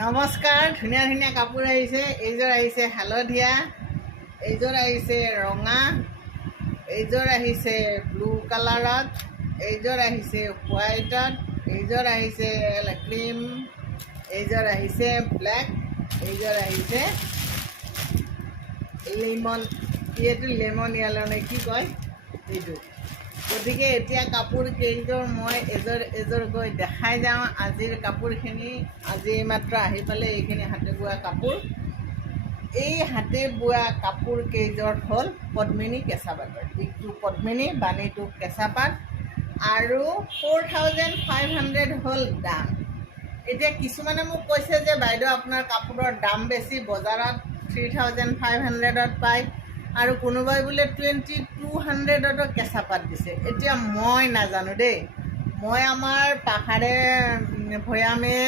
নমস্কাৰ, ধুনীয়া ধুনীয়া কাপোৰ আহিছে। এইযোৰ আহিছে হালধীয়া, এইযোৰ আহিছে ৰঙা, এইযোৰ আহিছে ব্লু কালাৰত, এইযোৰ আহিছে হোৱাইটত, এইযোৰ আহিছে ক্ৰীম, এইযোৰ আহিছে ব্লেক, এইযোৰ আহিছে লেমন, এইটো লেমন য়েলো নে কি কয় এইটো। গতিকে এতিয়া কাপোৰ কেইযোৰ মই এযোৰ গৈ দেখাই যাওঁ। আজিৰ কাপোৰখিনি আজি মাত্ৰ আহি পালে। এইখিনি হাতে বোৱা কাপোৰ। এই হাতে বোৱা কাপোৰ কেইযোৰ হ'ল পদ্মিনী কেঁচা পাটৰ। ইটো পদ্মিনী, বাণীটো কেঁচা পাট আৰু 4500 হ'ল দাম। এতিয়া কিছুমানে মোক কৈছে যে বাইদেউ আপোনাৰ কাপোৰৰ দাম বেছি, বজাৰত 3500ত পায় আৰু কোনোবাই বোলে 2200তো কেঁচা পাত দিছে। এতিয়া মই নাজানো দেই, মই আমাৰ পাহাৰে ভৈয়ামে